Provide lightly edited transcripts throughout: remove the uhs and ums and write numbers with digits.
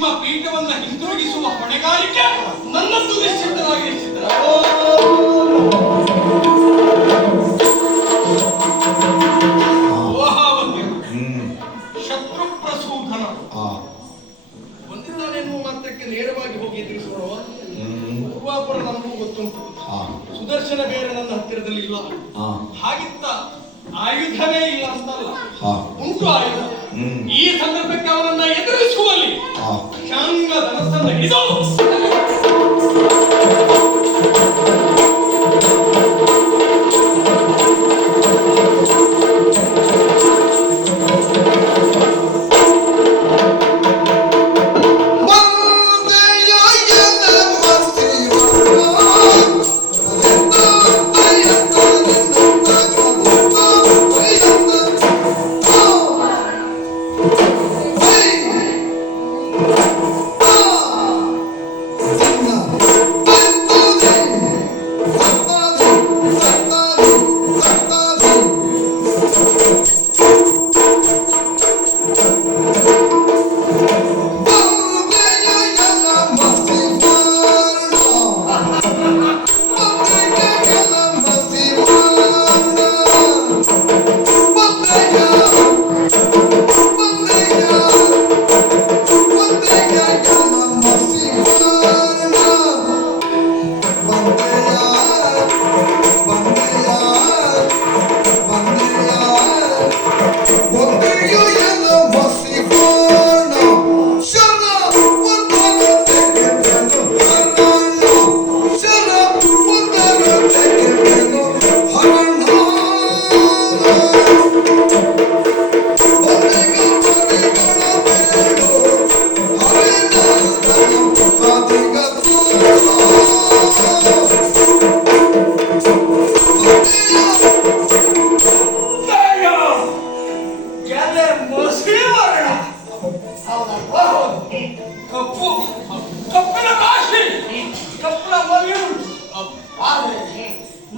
ನಿಮ್ಮ ಪೀಠವನ್ನು ಹಿಂದಿರುಗಿಸುವ ಹೊಣೆಗಾರಿಕೆ ನನ್ನದ್ದು ನಿಶ್ಚಿತವಾಗಿ ಶತ್ರು ಪ್ರಸೂಧನ ಬಂದಿದ್ದಾನೆನ್ನುವ ಮಾತ್ರಕ್ಕೆ ನೇರವಾಗಿ ಹೋಗಿ ಎದುರಿಸೋಣ. ಪೂರ್ವಾಪರ ನಮಗೂ ಗೊತ್ತುಂಟು, ಸುದರ್ಶನ ಬೇರೆ ನನ್ನ ಹತ್ತಿರದಲ್ಲಿ ಇಲ್ಲ. ಹಾಗಿತ್ತ ಆಯುಧವೇ ಇಲ್ಲ ಅಂತಲ್ಲ, ಉಂಟು ಆಯುಧ. ಈ ಸಂದರ್ಭಕ್ಕೆ ಅವನನ್ನ ಎದುರಿಸುವಲ್ಲಿ ಶಾಂಗ ಧನಸ್ಸನ್ನು ಹಿಡಿದು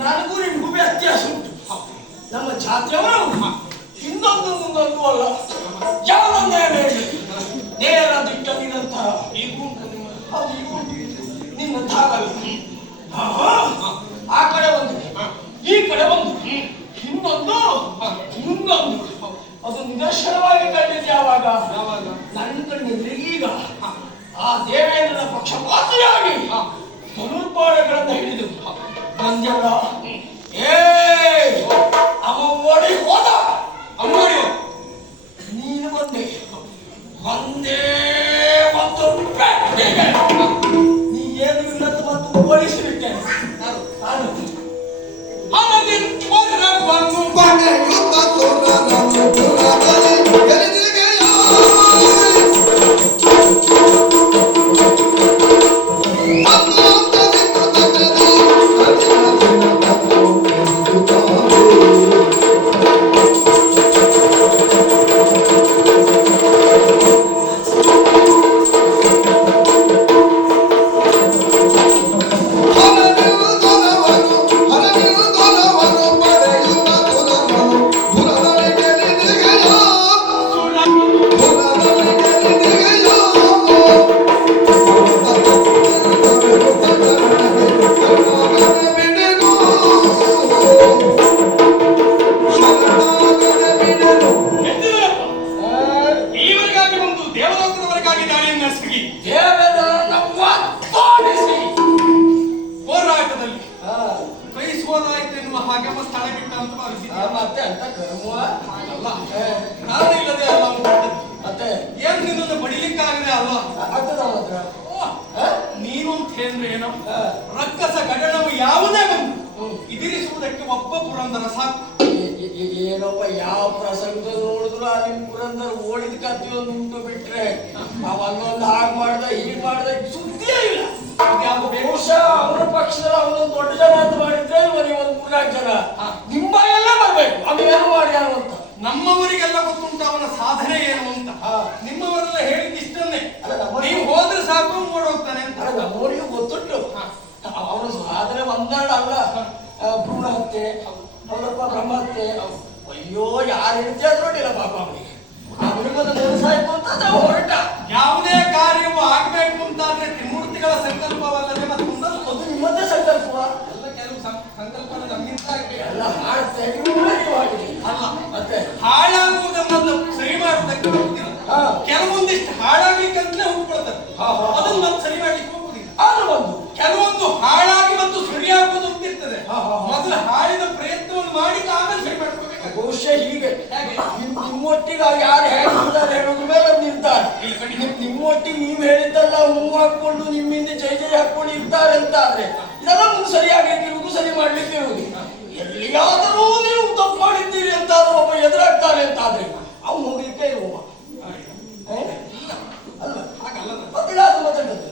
ನನಗೂ ನಿಮಗೂ ವ್ಯತ್ಯಾಸ ಉಂಟು. ನಮ್ಮ ಜಾತಿಯವರು ಇನ್ನೊಂದು ಮುಂದೊಂದು ಅಲ್ಲ, ಯಾವೊಂದೇ ನೇರ ದಿಟ್ಟನಿನಂತಹ ನಿನ್ನಂತಾಗಲ್ಲ. ಆ ಕಡೆ ಒಂದು ಈ ಕಡೆ ಒಂದು ಇನ್ನೊಂದು ಮುಂದೊಂದು, ಅದು ನಿದರ್ಶನವಾಗಿ ಕಂಡಿದ್ದು ಯಾವಾಗ? ನನ್ನ ಕಣ್ಣಿದ್ರೆ ಈಗ ಆ ದೇವೇಂದ್ರನ ಪಕ್ಷಪಾತಿಯಾಗಿ ಧನುರ್ಬಾಣಗಳನ್ನು ಹಿಡಿದು ಬಂದೆಲ್ಲ. ಅವ ಓಡಿ ಹೋದ, ಅಮ್ಮಡಿ ನೀನು ಬಂದೆ ಒಂದೇ ಒಂದು ನೀ ಏನು ಇಲ್ಲದ ಮತ್ತು ಓಡಿಸಿಬಿಟ್ಟೇನೆ. ರಕ್ಕಸ ಗಡನವು ಯಾವುದೇ ಬಂದು ಇದಿರಿಸುವುದಕ್ಕೆ ಒಬ್ಬ ಪುರಂದರ ಸಾಕು. ಏನಪ್ಪ, ಯಾವ ಪ್ರಸಂಗದಲ್ಲಿ ನೋಡಿದ್ರು ಅಲ್ಲಿ ಪುರಂದರ ಓಡಿದ ಕಥೆಯೊಂದು ಉಂಟು ಬಿಟ್ರೆ ಅವನೊಂದು ಹಾಗೆ ಮಾಡ್ದ ಹೀಗೆ ಮಾಡ್ದ ಸುದ್ದಿಯೇ ಇಲ್ಲ. ಬಹುಶಃ ಅವನ ಪಕ್ಷದಲ್ಲಿ ಅವನೊಂದು ದೊಡ್ಡ ಜನ ಅಂತ ಮಾಡಿದ್ರೆ ಒಂದು 3-4 ಜನ ನಿಮ್ಮ ಎಲ್ಲ ಬರ್ಬೇಕು, ಅವನೇನು ಮಾಡ್ಯಾರು ಅಂತ. ನಮ್ಮವರಿಗೆಲ್ಲ ಗೊತ್ತುಂಟು ಅವನ ಸಾಧನೆ ಏನು ಅಂತ. ನಿಮ್ಮವರೆಲ್ಲ ಹೇಳಿದ ಇಷ್ಟನ್ನೇ, ನೀವು ಹೋದ್ರೆ ಸಾಕು ಓಡೋಗ್ತಾನೆ ಅಂತ. ನಮ್ಮವರಿಗೂ ಗೊತ್ತುಂಟು ಅವನ ಸಾಧನೆ ಒಂದಾಡ ಅಲ್ಲ. ಭ್ರೂಣ ಹತ್ಯೆ, ಅವರಪ್ಪ ಬ್ರಹ್ಮ ಹತ್ಯೆ, ಅಯ್ಯೋ ಯಾರು ಹೇಳ್ತೀಯ ನೋಡಿಲ್ಲ ಪಾಪ ಅವನಿಗೆ. ಅವನಿಗೊಂದು ನೆನಸಾಯ್ತು ಅಂತ ಹೊರಟ. ಯಾವುದೇ ಕಾರ್ಯ ಈಗ ಯಾರು ಹೇಳ್ತಾರೆ ಹೇಳೋದ್ರ ಮೇಲೆ ಒಂದು ನಿರ್ಧಾರ. ನಿಮ್ಮೊಟ್ಟಿಗೆ ನೀವು ಹೇಳಿದ್ದಲ್ಲ ಹೂ ಹಾಕೊಂಡು ನಿಮ್ಮಿಂದ ಜೈ ಜೈ ಹಾಕೊಂಡು ಇರ್ತಾರೆ ಅಂತ ಆದ್ರೆ ಇದೆಲ್ಲ ಮುಂದೆ ಸರಿಯಾಗಿರುವುದು, ಸರಿ ಮಾಡ್ಲಿಕ್ಕೆ ಇರುವುದು. ಎಲ್ಲಿಯಾದರೂ ನೀವು ತಪ್ಪು ಮಾಡಿದ್ದೀರಿ ಅಂತ ಒಬ್ಬ ಎದುರಾಗ್ತಾರೆ ಅಂತ ಆದ್ರೆ ಅವ್ನು ಹೋಗ್ಲಿಕ್ಕೆ ಇರುವ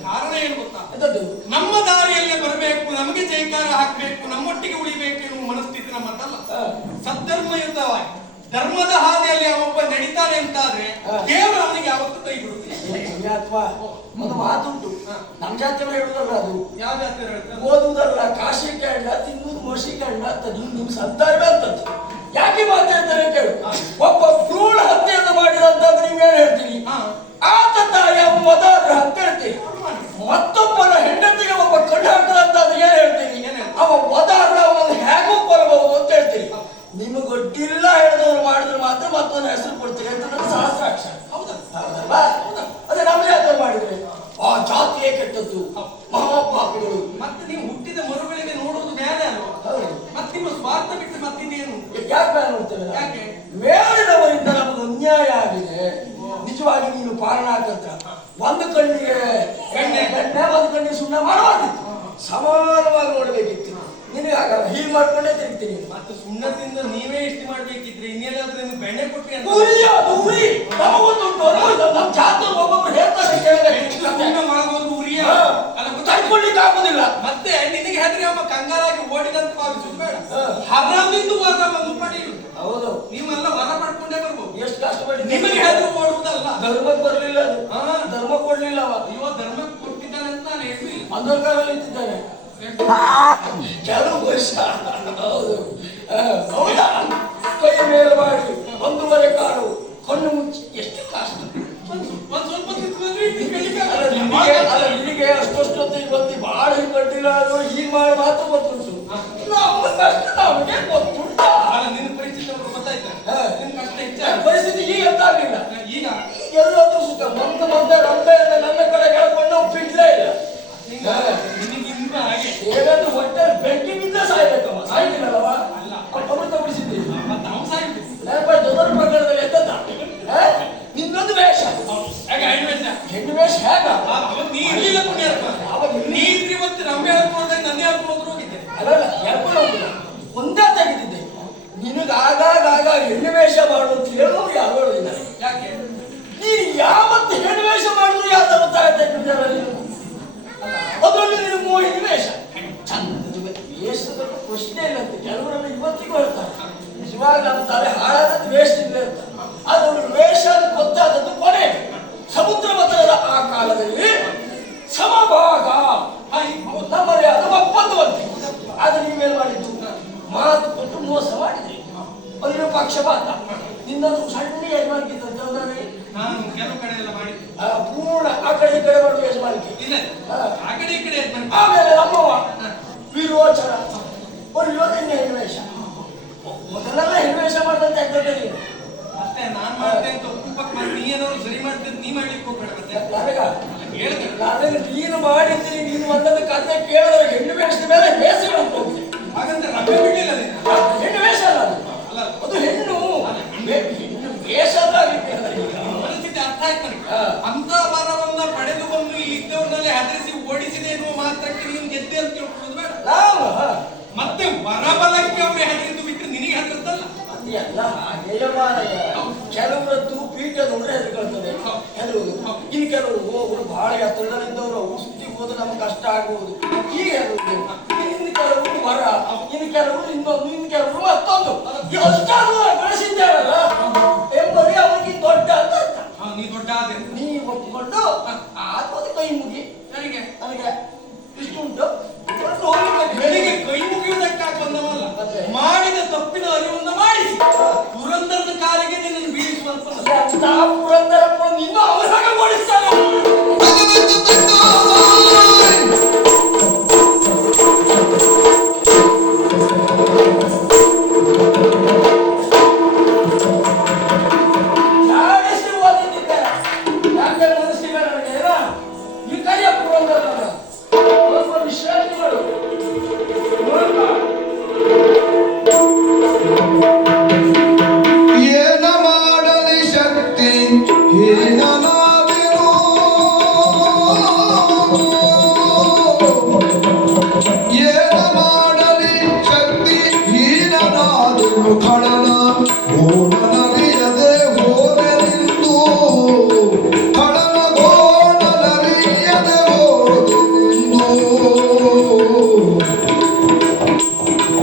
ಕಾರಣ ಏನು ಗೊತ್ತಾ? ನಮ್ಮ ದಾರಿಯಲ್ಲೇ ಬರಬೇಕು, ನಮಗೆ ಜೈಕಾರ ಹಾಕಬೇಕು, ನಮ್ಮೊಟ್ಟಿಗೆ ಉಳಿಬೇಕು ಎನ್ನುವ ಮನಸ್ಥಿತಿ ನಮ್ಮದಲ್ಲ. ಸದ್ಧರ್ಮಯುತವಾಗಿ ಧರ್ಮದ ಹಾದಿಯಲ್ಲಿ ಅವೊಬ್ಬ ನಡೀತಾನೆ ಅಂತಾದ್ರೆ ದೇವರು ಅವನಿಗೆ ಯಾವತ್ತೂ ಕೈ ಬಿಡುತ್ತೆ. ಅಥವಾ ಒಂದು ಮಾತುಂಟು, ನಮ್ಮ ಜಾತಿಯವರು ಹೇಳುದಲ್ಲ, ಅದು ಯಾವ ಜಾತಿಯವರು ಹೇಳ್ತಾರೆ? ಓದುವುದಲ್ಲ, ಕಾಶಿ ಕೇಳ, ತಿನ್ನುವುದು ಮೋಸಿ ಕೇಳ ಅಂತ ನಿಮ್ ಸಂದರ್ಭ ಅಂತದ್ದು. ಯಾಕೆ ಮಾತಾಡ್ತಾರೆ ಕೇಳು. ಒಬ್ಬ ಭ್ರೂಣ ಹತ್ಯೆಯನ್ನು ಮಾಡಿದಂತಂದ್ರೆ ನೀವೇನ್ ಹೇಳ್ತೀರಿ? ಆತ ತಾಯಿ ಮೊದಲ ಅಂತ ಹೇಳ್ತೀರಿ. ಮತ್ತೊಬ್ಬನ ಹೆಂಡತಿಗೆ ಒಬ್ಬ ಕಣ್ಣು ಹಾಕದಂತಾದ್ರೆ ಏನ್ ಹೇಳ್ತೀರಿ? ಅವ ಮೊದಲ ಅವನನ್ನು ಹೇಗೂ ಕೊಲ್ಲಬಹುದು ಅಂತ ಹೇಳ್ತೀರಿ. ನಿಮಗೆ ಗೊತ್ತಿಲ್ಲ ಹೇಳಿದವರು ಮಾಡಿದ್ರೆ ಮಾತ್ರ ಮತ್ತೊಂದು ಹೆಸರು ಕೊಡ್ತೀರಿ ಅಂತ ನನ್ನ ಸಹಸ್ರಾಕ್ಷರ. ಹೌದಲ್ವಾ? ಅದೇ ನಮ್ಮ ಜಾತಿ ಮಾಡಿದ್ರೆ ಆ ಜಾತಿಯೇ ಕೆಟ್ಟದ್ದು, ಮಹಾಪಾಪಿಗಳು. ಮತ್ತೆ ನೀವು ಹುಟ್ಟಿದ ಮರುಗಳಿಗೆ ನೋಡುವುದು ಮೇಲೆ ಅಲ್ವಾ? ಮತ್ತೆ ನಿಮ್ಮ ಸ್ವಾರ್ಥ ಬಿಟ್ಟು ಮತ್ತಿದೇನು? ಯಾಕೆ ಮೇಲೆ ನೋಡ್ತೇವೆ? ಯಾಕೆ? ಮೇಲಿನವರಿಂದ ನಮಗೆ ಅನ್ಯಾಯ ಆಗಿದೆ. ನಿಜವಾಗಿ ನೀನು ಪಾಲನಾತಂತ್ರ ಒಂದು ಕಣ್ಣಿಗೆ ಎಣ್ಣೆ ಒಂದು ಕಣ್ಣಿಗೆ ಸುಣ್ಣ ಮಾಡಬಾರ್ದಿತ್ತು, ಸಮಾನವಾಗಿ ನೋಡ್ಬೇಕಿತ್ತು. ನಿನಗೆ ಆಗಲ್ಲ, ಹೀಗೆ ಮಾಡ್ಕೊಂಡೇ ತಿರುಗ್ತೀನಿ. ಮತ್ತೆ ಸುಣ್ಣದಿಂದ ನೀವೇ ಇಷ್ಟು ಮಾಡ್ಬೇಕಿದ್ರೆ ಇನ್ನೇನಾದ್ರೂ ಬೆಣ್ಣೆ ಕೊಟ್ಟಿ ಅಂತ ನಮ್ಮ ಜಾತಿ ಒಬ್ಬೊಬ್ರು ಹೇಳ್ತಾರೆ ಕೇಳಬೇಕು. ಮಾಡಬಹುದು ಉರಿಯ ತಡ್ಕೊಳ್ಳಿಕ್ಕೆ ಆಗುದಿಲ್ಲ. ಮತ್ತೆ ನಿನಗೆ ಹೆದರಿ ಅಮ್ಮ ಕಂಗಾಲಾಗಿ ಓಡಿದಂತ ಭಾವಿಸುದು ಬೇಡ. ಹರವಿಂದು ವರ ಒಂದು ಪಡೆಯುವುದು. ಹೌದು, ನೀವೆಲ್ಲ ವರ ಪಡ್ಕೊಂಡೇ ಬರ್ಬೋದು. ಎಷ್ಟು ಕಷ್ಟಪಡಿ. ನಿಮಗೆ ಹೆದರು ಓಡುವುದಲ್ಲ. ಧರ್ಮಕ್ಕೆ ಬರಲಿಲ್ಲ, ಅದು ಧರ್ಮ ಕೊಡ್ಲಿಲ್ಲ. ಅಯ್ಯೋ ಧರ್ಮಕ್ಕೆ ಕೊಟ್ಟಿದ್ದಾನೆ ಅಂತ ನಾನು ಹೇಳಿ ಅಂಧಕಾರಲ್ಲಿ ಇಟ್ಟಿದ್ದಾನೆ ಕೆಲವು ವರ್ಷ. ಹೌದು, ಹೌದಾ? ಕೈ ಮೇಲೆ ಮಾಡಿ 1.5 ಕಾಲು ಕಣ್ಣು ಮುಚ್ಚಿ ಎಷ್ಟು ಕಷ್ಟ. ನಿನಗೆ ಅಷ್ಟೊತ್ತಿಗೆ ಬಂದು ಬಾಳ ಕಟ್ಟಿಲ್ಲ, ಹೀಗೆ ಮಾಡಿ ಮಾತ್ರ ಗೊತ್ತುಂಟು. ನಮ್ಮ ಕಷ್ಟ ನಮಗೆ ಗೊತ್ತುಂಟ. ನಿನ್ನ ಪರಿಸ್ಥಿತಿ ಗೊತ್ತಾಯ್ತಾ? ನಿನ್ನ ಕಷ್ಟ ಹೆಚ್ಚ ಪರಿಸ್ಥಿತಿ ಈಗ ಗೊತ್ತಾಗಲಿಲ್ಲ. ಈಗ ಎಲ್ಲರೂ ಸುತ್ತ ಮಂದ ನನ್ನ ಕಡೆ ಹೇಳ್ಕೊಂಡು ಬಿಡ್ಲೇ ಇಲ್ಲ. ಹೇಗಾದ್ರೂ ಹೊಟ್ಟೆ ಬೆಂಕಿ ಬಿದ್ದ ಸಾಯ್ಬೇಕಮ್ಮ, ಸಾಯ್ತಿಲ್ಲವ? ಅಮೃತ ಉಳಿಸಿದ್ದೀವಿ ದೊಡ್ಡ ಪ್ರಕರಣದಲ್ಲಿ ಎದ್ದದ ನಿನ್ನೊಂದು ವೇಷ. ಹೆಣ್ಣು ವೇಷ ಹೇಗ ಇವತ್ತು ನಮ್ಮೆ ಹೇಳ್ಕೊಳ್ಳೋದ್ರೆ ನನ್ನೇ ಹೇಳ್ಕೊಳ್ಳೋದ್ರು ಹೋಗಿದ್ದೆ. ಅಲ್ಲಲ್ಲ, ಹೇಳ್ಕೊಂಡು ಹೋಗಿಲ್ಲ, ಒಂದೇ ತೆಗೆದಿದ್ದೆ. ನಿನಗೆ ಆಗಾಗ ಹೆಣ್ಣು ವೇಷ ಮಾಡು ಅಂತ ಹೇಳೋರು ಯಾರು ಹೇಳೋದಿಲ್ಲ. ಯಾಕೆ? ನೀನು ಯಾವತ್ತು ಹೆಣ್ಣು ವೇಷ ಮಾಡಿದ್ರು ಯಾವ್ದಾರು ತೆಗೆದಿದ್ದಾರೆ. ಅದರಲ್ಲಿ ನೀನು ಮೋಹಿನಿ ವೇಷ ಚಂದ ವೇಷದ ಪ್ರಶ್ನೆ ಇಲ್ಲ ಅಂತ ಕೆಲವರೆಲ್ಲ ಇವತ್ತಿಗೂ ಹೇಳ್ತಾರೆ. ನಿಜವಾಗ ಅಂತಾರೆ ಹಾಳಾದದ್ದು ವೇಷದಿಂದ ಅಂತ. ಅದೊಂದು ವೇಷ ಗೊತ್ತಾದದ್ದು ಕೊನೆ ಸಮುದ್ರ ಮತದ ಆ ಕಾಲದಲ್ಲಿ ಸಮಭಾಗ ನಮ್ಮದೇ ಆದ ಒಪ್ಪಂದವಂತೆ. ಆದ್ರೆ ನೀವೇನು ಮಾಡಿದ್ದು? ಮಾತು ಕೊಟ್ಟು ಮೋಸ ಮಾಡಿದ್ರಿ. ಅಲ್ಲಿರೋ ಪಕ್ಷಪಾತ. ನಿನ್ನದು ಸಣ್ಣ ಯಜಮಾನಿಗಿದ್ದಂತೆ ಹೌದಾನೆ. ನಾನು ಕೆಲವು ಕಡೆ ಎಲ್ಲ ಮಾಡಿದ್ದೆ. ಪೂರ್ಣ ಆ ಕಡೆ ಈ ಕಡೆ ಮಾಡುವ ಯಜಮಾನಿಕೆ ಇಲ್ಲ, ಆ ಕಡೆ ಈ ಕಡೆ. ಆಮೇಲೆ ನಮ್ಮವ ವಿರೋಚನ ಒಂದು ಯೋಧನ ಹೆಣ್ವೇಷ. ಮೊದಲೆಲ್ಲ ಹೆಣ್ವೇಷ ಮಾಡಿದಂತೆ ಆಗ್ತದೆ. ಅಷ್ಟೇ ನಾನು ಮಾಡ್ತೇನೆ ಅಂತ ಒಪ್ಪಕ್ಕೆ ಮಾಡಿ ನೀ ಏನಾದ್ರು ಸರಿ ಮಾಡ್ತೇನೆ, ನೀ ಮಾಡ್ಲಿಕ್ಕೆ ಹೋಗ್ಬೇಡ. ಮತ್ತೆ ನನಗೆ ನೀನು ಮಾಡಿದ್ದೀನಿ, ನೀನು ಒಂದೊಂದು ಕಥೆ ಕೇಳಿದ್ರೆ ಹೆಣ್ಣು ವೇಷದ ಮೇಲೆ ಬೇಸರ ಹೋಗಿದೆ. ಹಾಗಂದ್ರೆ ರಬ್ಬೆ ಬಿಡ್ಲಿಲ್ಲ ಹೆಣ್ಣು ವೇಷ ಅಲ್ಲ ಅದು ಹೆಣ್ಣು ವೇಷದ ಪರಿಸ್ಥಿತಿ ಅರ್ಥ ಆಯ್ತು ನನಗೆ. ಅಂತ ವರವನ್ನ ಪಡೆದು ಬಂದು ಇಲ್ಲಿ ಇದ್ದವ್ರನ್ನೆಲ್ಲ ಹೆದರಿಸಿ ಓಡಿಸಿದೆ ಎನ್ನುವ ಮಾತ್ರಕ್ಕೆ ನೀನು ಗೆದ್ದೆ ಅಂತ ತಿಳ್ಕೊಳ್ಳೋದು ಬೇಡ. ಮತ್ತೆ ವರಬಲಕ್ಕೆ ಅವ್ರು ಹೆದರಿದ್ದು ಬಿಟ್ಟರೆ ನಿನಗೆ ಹೆದರ್ತಲ್ಲ. ಎಲ್ಲ ಯಜಮಾನಯ್ಯ ಕೆಲವರದ್ದು ಪೀಠ ನೋಡ್ರೆ ಹೆದರ್ಕೊಳ್ತದೆ ಹೆದರುವುದು. ಇನ್ನು ಕೆಲವರು ಒಬ್ರು ಬಹಳ ಎತ್ತರದಲ್ಲಿದ್ದವರು ಅವರು ಸುದ್ದಿ ಹೋದ್ರೆ ನಮ್ಗೆ ಕಷ್ಟ ಆಗುವುದು. ಹೀಗೆ ಹೆದರುವುದು. ಇನ್ನು ಕೆಲವರು ವರ, ಇನ್ನು ಕೆಲವರು ಇನ್ನೊಂದು, ಇನ್ನು ಕೆಲವರು ಮತ್ತೊಂದು. ಅಷ್ಟಾದ್ರೂ ಬೆಳೆಸಿದ್ದಾರಲ್ಲ ಎಂಬುದೇ ಅವನಿಗೆ ದೊಡ್ಡ ಅಂತ ಅರ್ಥ. ನೀ ದೊಡ್ಡ ಆದೆ ನೀ ಒಪ್ಪಿಕೊಂಡು ಆತ್ಮದ ಕೈ ಮುಗಿ ನನಗೆ ಇಷ್ಟುಂಟು ನನಗೆ ಕೈ ಮುಗಿಯುವುದಕ್ಕಾಗಿ ಬಂದವಲ್ಲ, ಮಾಡಿದ ತಪ್ಪಿನ ಅರಿವನ್ನು ಮಾಡಿಸಿ ಪುರಂದರದ ಕಾಲಿಗೆ ನಿನ್ನನ್ನು ಬೀಳಿಸುವಂತ ಪುರಂದರ ಇನ್ನೂ ಅವರಾಗ ಓಡಿಸ್ತಾನೆ. ಯಾಕೆ ಮನಸ್ಸಿಗೆ ನನಗೆ ಫಳನ ಓನನರಿಯ